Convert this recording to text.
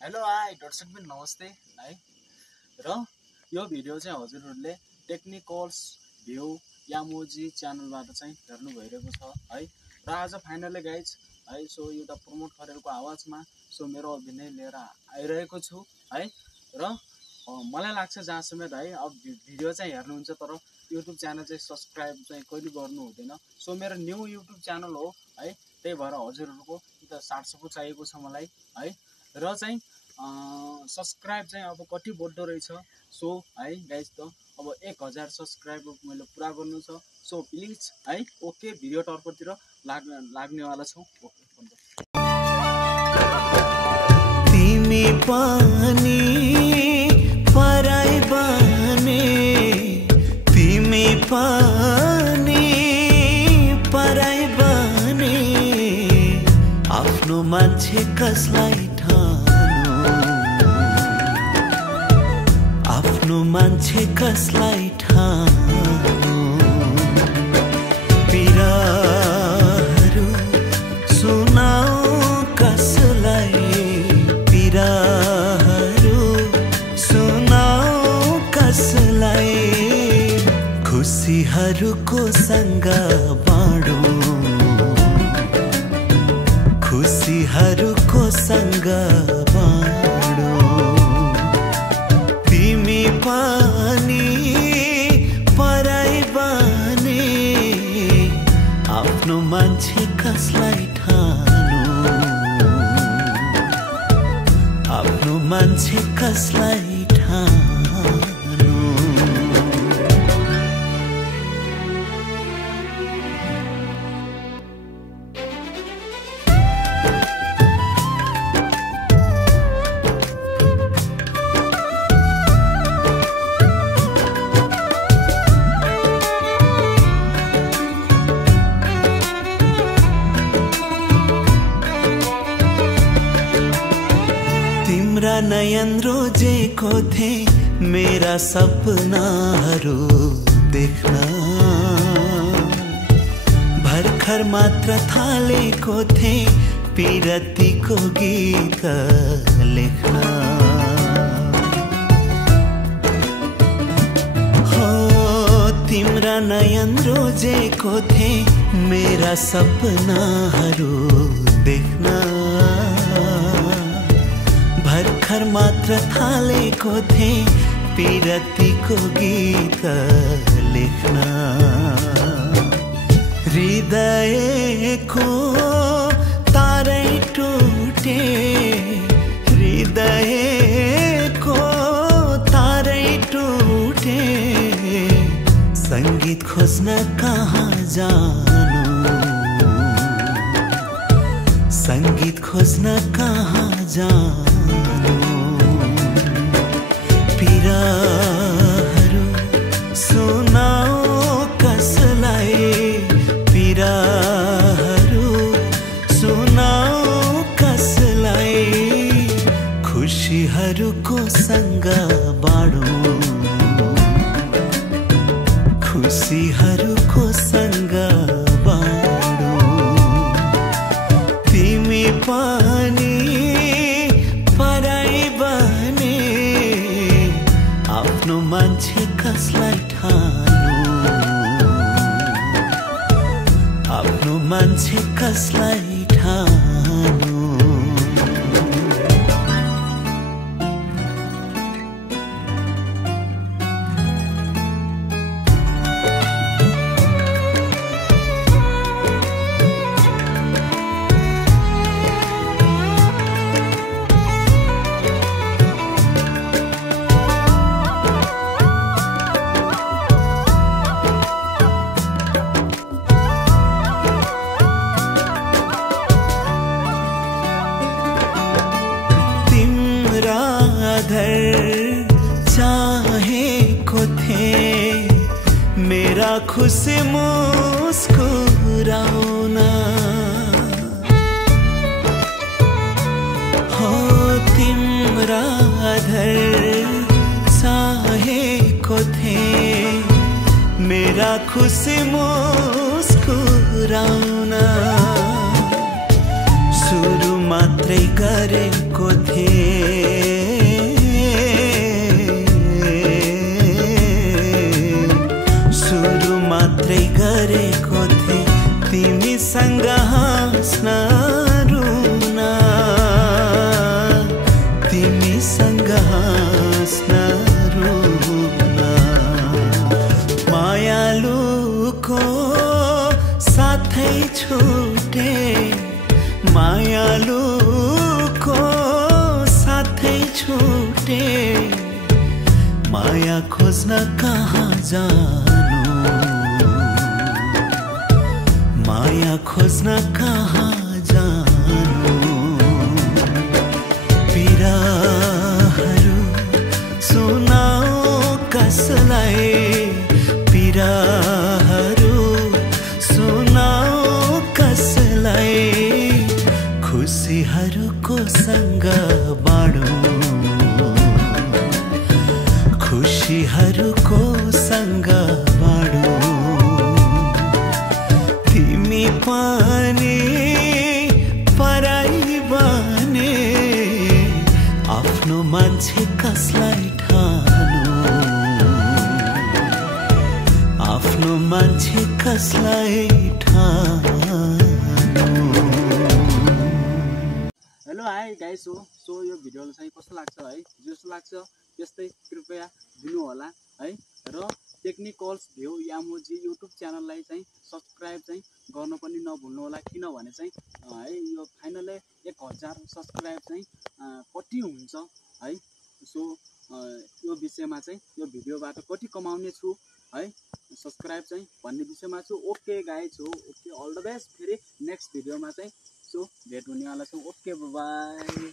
hello hi दर्शकबिन नमस्ते है र यो भिडियो चाहिँ हजुरहरूले टेक्निकल्स भ्यू यामोजी च्यानलबाट चाहिँ हेर्नु भइरहेको छ है र आज फाइनली गाइज है सो एउटा प्रमोट गरेको आवाजमा सो मेरो अभिनय लिएर आइरहेको छु है र मलाई लाग्छ जहाँसम्म है अब भिडियो चाहिँ हेर्नुहुन्छ तर युट्युब च्यानल चाहिँ सब्स्क्राइब चाहिँ कहिले गर्नु हुँदैन सो मेरो न्यू युट्युब च्यानल हो है त्यही भएर हजुरहरूको एउटा साथ सपोर्ट चाहिएको छ मलाई है र चाहिँ सब्स्क्राइब चाहिँ अब कति बढ्दो रहेछ सो है गाइज त अब 1000 सब्स्क्राइब मैले पुरा गर्नु छ सो प्लिज है ओके भिडियो टर्पतिर लाग्नेवाला छौँ ओके तिमी पानी पराई बने तिमी पानी पराई बने आफ्नो मान्छे कसलाई आफ्नो मान्छे कसलाई ठानु पिराहरू सुनाऊ कसलाई पिराहरू सुनाऊ कसलाई खुसीहरूको सँग बाँडौँ खुसीहरूको सँग पानी पराई बने आफ्नो मान्छे कसलाई ठानु आफ्नो मान्छे कसलाई ठानु तिम्रा नयन रोजेको थे मेरा सपनाहरू देख्न भर्खर मात्र थालेको थे पिरतीको गीत लेख्न हो तिम्रा नयन रोजेको थे मेरा सपनाहरू देख्न भर्खर मात्र थालेको थे पिरतीको गीत लेख्न हृदयको तारै टुटे हृदयको तारै टुटे संगीत खोज्न कहाँ जानु संगीत खोज्न कहाँ जानु पिराहरू सुनाऊ कसलाई पिराहरू सुनाऊ कसलाई खुसीहरूको सँग बाँडौँ खुसीहरूको सँग बाँडौँ तिमी पानी पराई बने आफ्नो मान्छे कसलाई ठानु आफ्नो मान्छे कसलाई ठानु चाहेको थे मेरा खुशी मुस्कुराउन हो तिम्रा आदर चाहेको थे मेरा खुशी मुस्कुराउन सुरु मात्रै गरेको थिए खोज्न कहाँ जानु माया खोज्न कहाँ जानु पिराहरू सुनाऊ कसलाई पिराहरू सुनाऊ कसलाई खुसीहरूको सँग बाँडौँ खुसीहरूको सँग बाँडौँ तिमी पनि पराई बने आफ्नो मान्छे कसलाई ठानु आफ्नो मान्छे कसलाई ठानु हेलो हाई गाइस हो सो यो भिडियोलाई चाहिँ कस्तो लाग्छ है जस्तो लाग्छ त्यस्तै कृपया दिनु होला है र टेक्निकल्स भ्यू यामोजी युट्युब च्यानललाई चाहिँ सब्स्क्राइब चाहिँ गर्न पनि नभुल्नु होला किनभने चाहिँ है यो फाइनली 1000 सब्स्क्राइब चाहिँ कति हुन्छ है सो यो विषयमा चाहिँ यो भिडियोबाट कति कमाउने छु है सब्स्क्राइब चाहिँ भन्ने विषयमा छु ओके गाइज हो ओके अल द बेस्ट फेरि नेक्स्ट भिडियोमा चाहिँ सो भेट हुनेवाला छौँ ओके बाई